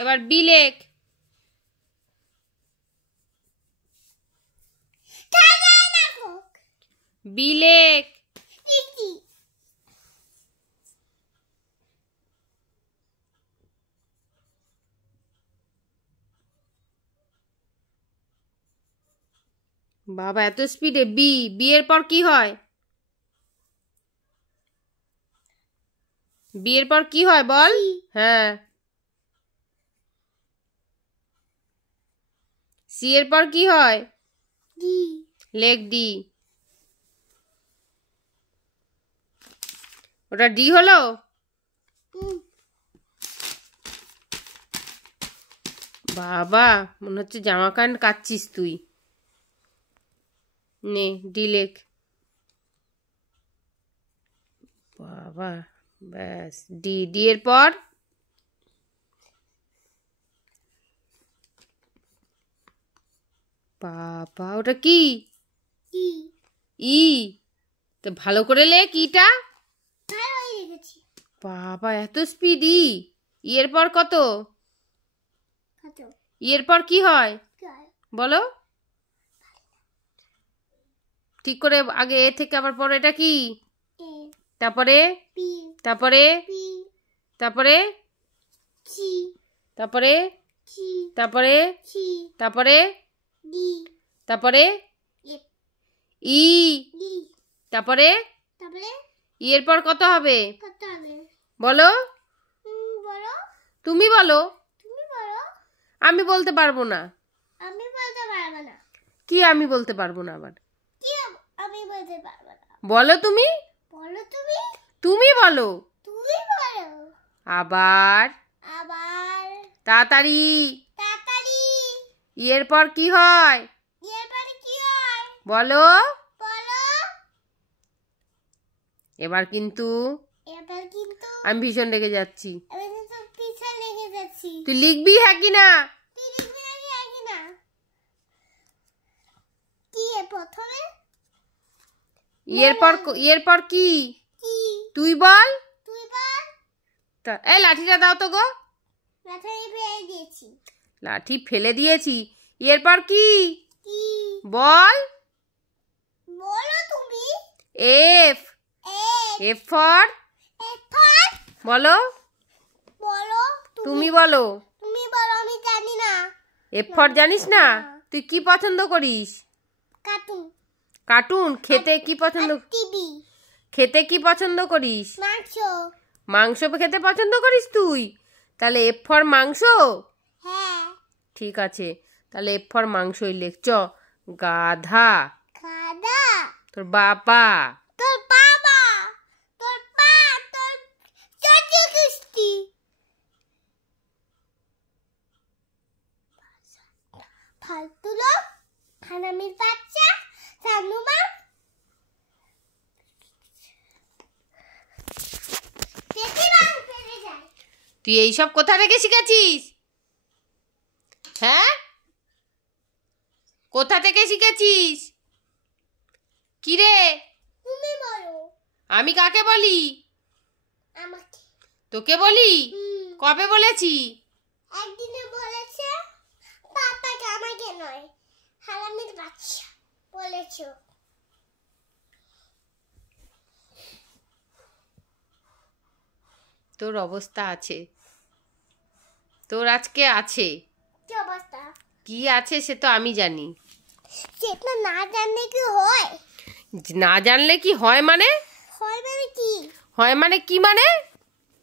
এবার বি লেখ। বি লেখ। বাবা এত স্পিডে বি। বি এর পর কি হয়? বি এর পর কি হয় বল? হ্যাঁ। সি এর পর কি হয়? ডি। লেখ ডি। ওটা ডি হলো? বাবা মনে হচ্ছে জামা প্যান্ট কাচ্ছিস তুই। নে ডি লেখ। বাবা ব্যাস ডি। ডি এর পর বাবা ওটা কি? ই। ই তো ভালো করে লেখ ইটা। বাবা এত স্পিড ই। ই এর পর কত? ই এর পর কি হয় বলো? ঠিক করে আগে এ থেকে আবার পরে এটা কি? তারপরে তারপরে তারপরে তারপরে তারপরে তারপরে তারপরে ই। তারপরে ই এর পর কত হবে বলো? তুমি বলো। আমি বলতে পারবো না। কি আমি বলতে পারবো না আবার? বলো তুমি। তুমি বলো আবার তাড়াতাড়ি। ই এর পর কি হয় বলো? এবার কিন্তু আমি ভীষণ রেগে যাচ্ছি। তুই লিখবি হ্যাঁ কি না? ইয়ের পর কি? তুই বল। এই লাঠিটা দাও তো গো। লাঠি ফেলে দিয়েছি। এর পর কি বল? এফ। এফ ফর বলো। তুমি বলো। আমি জানি না। এফ ফর জানিস না? তুই কি পছন্দ করিস? কার্টুন। খেতে কি পছন্দ? খেতে কি পছন্দ করিস? মাংস খেতে পছন্দ করিস তুই? তাহলে এফ ফর মাংস। ঠিক আছে তাহলে এফ ফর মাংসই লেখ। চ গাধা। তোর বাবা। ফালতু লোক, হারামির বাচ্চা, জানুমা। তুই এইসব কোথা থেকে শিখেছিস? হ্যাঁ কোথা থেকে শিখেছিস? কি রে? তুমি বলো। আমি কাকে বলি? আমাকে। তোকে বলি? কবে বলেছি? একদিনে বলেছে। পাপাকে আমাকে নয়। হারামির বাচ্চা বলেছো। তোর অবস্থা আছে। তোর আজকে আছে। কি অবস্থা? কি আছে সে তো আমি জানি। সেটা না জানলে কি হয়? না জানলে কি হয় মানে? হয় মানে কি? হয় মানে কি মানে?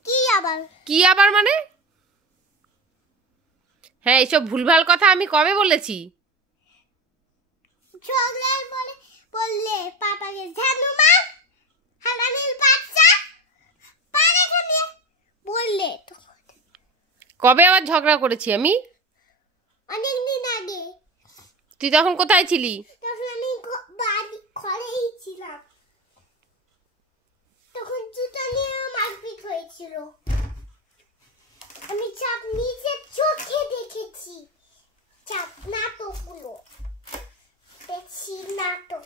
কি আবার? কি আবার মানে? হ্যাঁ এইসব ভুলভাল কথা আমি কবে বলেছি? ঝগড়ার পরে বললে পাপাকে জানুমা, হারামির বাচ্চা, পারে খানে বললে। কবে আবার ঝগড়া করেছি আমি? অনেকদিন আগে। তুই তখন কোথায় ছিলি? তখন আমি বাড়ি ঘরেই ছিলাম। তখন জুতা নিয়ে মারপিট হয়েছিল। আমি চাপ নিজের চোখে দেখেছি। চাপ নাটকগুলো দেখছি নাটক।